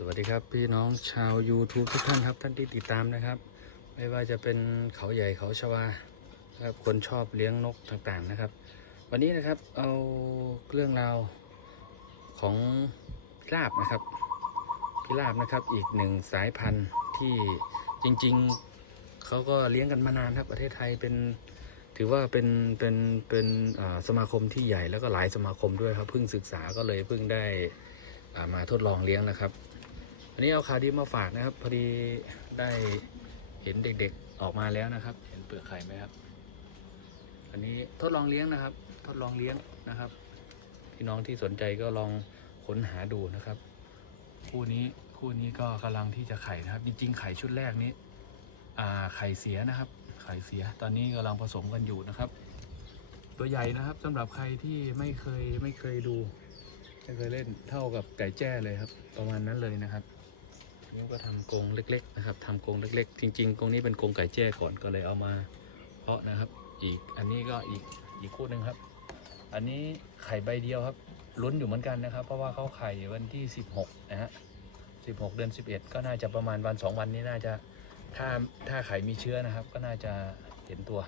สวัสดีครับพี่น้องชาว YouTube ทุกท่านครับท่านที่ติดตามนะครับ ไม่ว่าจะเป็นเขาใหญ่เขาชวาครับคนชอบเลี้ยงนกต่างๆนะครับ วันนี้นะครับเอาเรื่องราวของพิราบนะครับพิราบนะครับอีกหนึ่งสายพันธุ์ที่จริงๆเขาก็เลี้ยงกันมานานครับประเทศไทยเป็นถือว่าเป็นเป็นเป็นสมาคมที่ใหญ่แล้วก็หลายสมาคมด้วยครับเพิ่งศึกษาก็เลยเพิ่งได้มาทดลองเลี้ยงนะครับ อันนี้เอาข่าวดีมาฝากนะครับ พอดีได้เห็นเด็กๆออกมาแล้วนะครับ เห็นเปลือกไข่ไหมครับ อันนี้ทดลองเลี้ยงนะครับ ทดลองเลี้ยงนะครับพี่น้องที่สนใจก็ลองค้นหาดูนะครับ คู่นี้คู่นี้ก็กำลังที่จะไข่นะครับ จริงๆไข่ชุดแรกนี้อ่าไข่เสียนะครับ ไข่เสีย ตอนนี้กำลังผสมกันอยู่นะครับ ตัวใหญ่นะครับสำหรับใครที่ไม่เคยไม่เคยดูไม่เคยเล่นเท่ากับไก่แจ้เลยครับ ประมาณนั้นเลยนะครับ นี่ก็ทำกรงเล็ก ๆ นะครับทำกรงเล็ก ๆ จริง ๆกรงนี้เป็นกรงไก่แจ้ก่อนก็เลยเอามาเพาะนะครับ อีกอันนี้ก็อีกอีกคู่หนึ่งครับ อันนี้ไข่ใบเดียวครับลุ้นอยู่เหมือนกันนะครับ เพราะว่าเขาไข่วันที่ 16 นะฮะ 16 เดือน 11 ก็น่าจะประมาณวัน 2 วันนี้น่าจะถ้าถ้าไข่มีเชื้อนะครับ ก็น่าจะเห็นตัว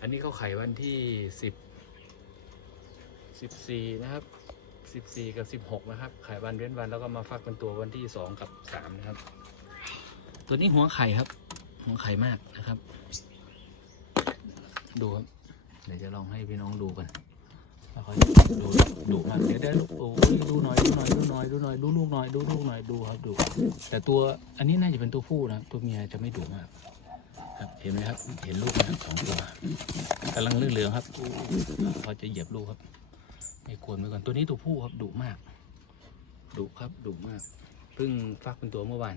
อันนี้เขาไข่วันที่ 10 14 นะครับ 14 กับ 16 นะครับ ไข่วันเว้นวันแล้วก็มาฟักเป็นตัววันที่ 2 กับ 3 นะครับ ตัวนี้หัวไข่ครับ หัวไข่มากนะครับ ดูครับ เดี๋ยวจะลองให้พี่น้องดูกันแล้วเขาดูดูมากเดี๋ยวได้ลูกโอ้ยดูหน่อยดูหน่อยดูหน่อยดูหน่อยดูลูกหน่อยดูลูกหน่อยดูครับดู แต่ตัวอันนี้น่าจะเป็นตัวผู้นะตัวเมียจะไม่ดุมากครับเห็นไหมครับ เห็นลูกนะครับสองตัวกำลังเหลืองครับอู้เขาจะเหยียบลูกครับ ไม่ควรไว้ก่อนตัวนี้ตัวผู้ครับดุมากดุครับดุมากเพิ่งฟักเป็นตัวเมื่อวาน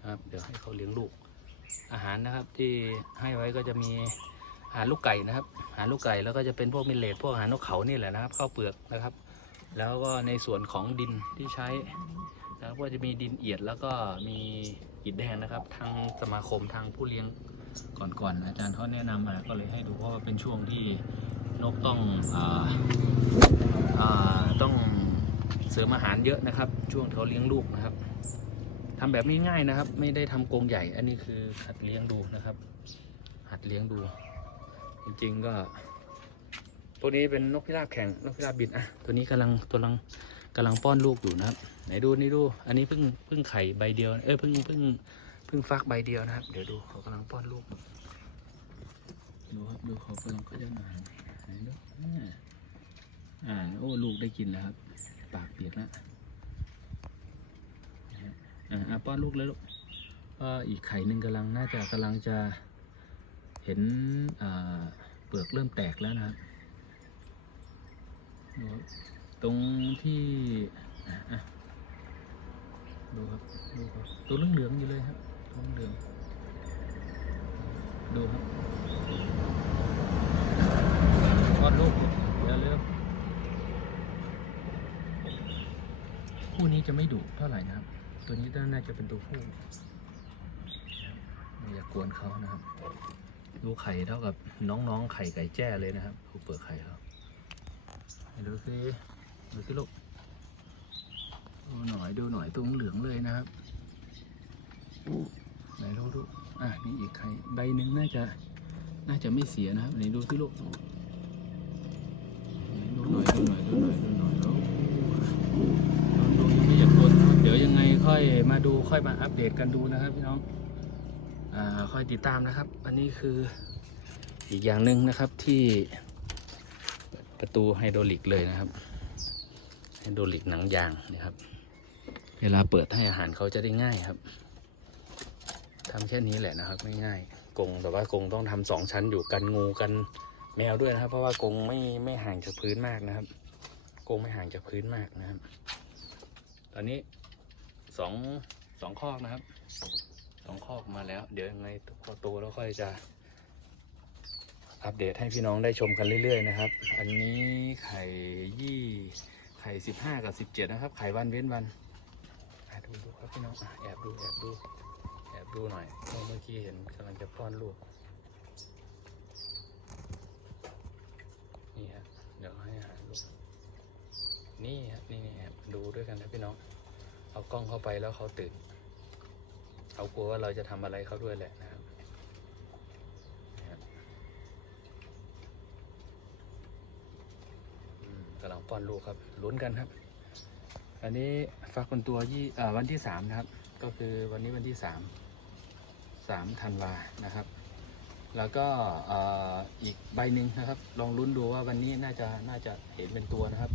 นะครับ เดี๋ยวให้เขาเลี้ยงลูก อาหารนะครับที่ให้ไว้ก็จะมีอาหารลูกไก่นะครับอาหารลูกไก่แล้วก็จะเป็นพวกมิลเลตพวกอาหารนกเขานี่แหละนะครับข้าวเปลือกนะครับ แล้วก็ในส่วนของดินที่ใช้นะครับก็จะมีดินเอียดแล้วก็มีอิฐแดงนะครับ ทางสมาคมทางผู้เลี้ยงก่อนๆอาจารย์เขาแนะนำมาก็เลยให้ดูเพราะว่าเป็นช่วงที่นกต้องอาอ่าต้อง เสริมอาหารเยอะนะครับ ช่วงเขาเลี้ยงลูกนะครับทำแบบง่ายๆนะครับ ไม่ได้ทำกรงใหญ่ อันนี้คือหัดเลี้ยงดูนะครับ หัดเลี้ยงดู จริงๆก็ตัวนี้เป็นนกพิราบแข่งนกพิราบบินอะตัวนี้กำลังตัวลังกำลังป้อนลูกอยู่นะครับ ไหนดูนี่ดู อันนี้เพิ่งเพิ่งไข่ใบเดียว เอ้ยเพิ่งเพิ่งเพิ่งฟักใบเดียวนะครับ เดี๋ยวดูเขากำลังป้อนลูกดูครับดูเขากำลังเขาจะมาไหนดูอ่าอ่าโอ้ลูกได้กินแล้วครับ ปากเปียกแล้วอ่าอะป้อนลูกเลยลูกก็อีกไข่หนึ่งกำลังน่าจะกำลังจะเห็นเปลือกเริ่มแตกแล้วนะครับตรงที่ดูครับดูครับตัวเหลืองๆอยู่เลยครับตัวเหลืองดูครับป้อนลูกอย่าเริ่ม คู่ นี้จะไม่ดุเท่าไหร่นะครับ ตัวนี้น่าจะเป็นตัวผู้ไม่อยากกวนเขานะครับ ดูไข่เท่ากับน้องๆไข่ไก่แจ้เลยนะครับดูเปลือกไข่เขาไหนดูสิดูสิลูกดูหน่อยดูหน่อยตัวเหลืองเลยนะครับไหนดูดูอะนี่อีกไข่ใบหนึ่งน่าจะน่าจะไม่เสียนะครับไหนดูสิลูกไหนดูหน่อยดูหน่อยดูหน่อยดูหน่อยแล้ว ดูยังไม่อยากกดนะครับเดี๋ยวยังไงค่อยมาดู ค่อยมาอัปเดตกันดูนะครับพี่น้องอค่อยติดตามนะครับ อันนี้คืออีกอย่างหนึ่งนะครับที่ประตูไฮดรอลิกเลยนะครับไฮดรอลิกหนังยางนะครับ เวลาเปิดให้อาหารเขาจะได้ง่ายครับทำแค่นี้แหละนะครับไม่ง่ายกรงแต่ว่ากรงต้องทำสองชั้นอยู่กันงูกันแมวด้วยนะครับ เพราะว่ากรงไม่ไม่ห่างจากพื้นมากนะครับกรงไม่ห่างจากพื้นมากนะครับ ตอนนี้สอง สองคอกนะครับสองคอกมาแล้ว เดี๋ยวยังไงพอโตแล้วค่อยจะ อัปเดตให้พี่น้องได้ชมกันเรื่อย ๆ นะครับ อันนี้ไข่ยี่ไข่สิบห้ากับสิบเจ็ดนะครับ ไข่วันเว้นวันอะดูดูครับพี่น้องอแอบดูแอบดูแอบดูหน่อยเมื่อกี้เห็นกำลังจะป้อนลูกนี่ฮะเดี๋ยวให้อาหารลูกนี่ครับนี่แอบดูด้วยกันนะพี่น้อง เอากล้องเข้าไปแล้วเขาตื่นเขากลัวว่าเราจะทำอะไรเขาด้วยแหละนะครับกำลังป้อนลูกครับลุ้นกันครับ อันนี้ฟักคนตัวยี่วันที่สามนะครับ ก็คือวันนี้วันที่สามสามธันวานะครับ แล้วก็อ,อีกใบหนึ่งนะครับ ลองลุ้นดูว่าวันนี้น่าจะน่าจะเห็นเป็นตัวนะครับ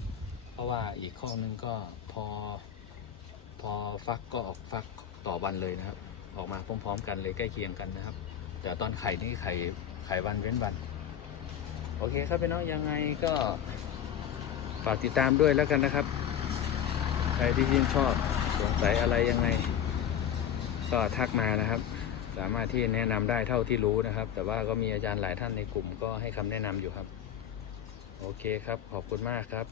เพราะว่าอีกข้อหนึงก็พอ พอฟักก็ออกฟักต่อวันเลยนะครับ ออกมาพร้อม ๆ กันเลยใกล้เคียงกันนะครับ แต่ตอนไข่นี่ไข่ไข่วันเว้นวัน โอเคครับพี่น้องยังไงก็ฝากติดตามด้วยแล้วกันนะครับ ใครที่ชื่นชอบสงสัยอะไรยังไง ก็ทักมานะครับ สามารถที่แนะนำได้เท่าที่รู้นะครับ แต่ว่าก็มีอาจารย์หลายท่านในกลุ่มก็ให้คำแนะนำอยู่ครับ โอเคครับ ขอบคุณมากครับ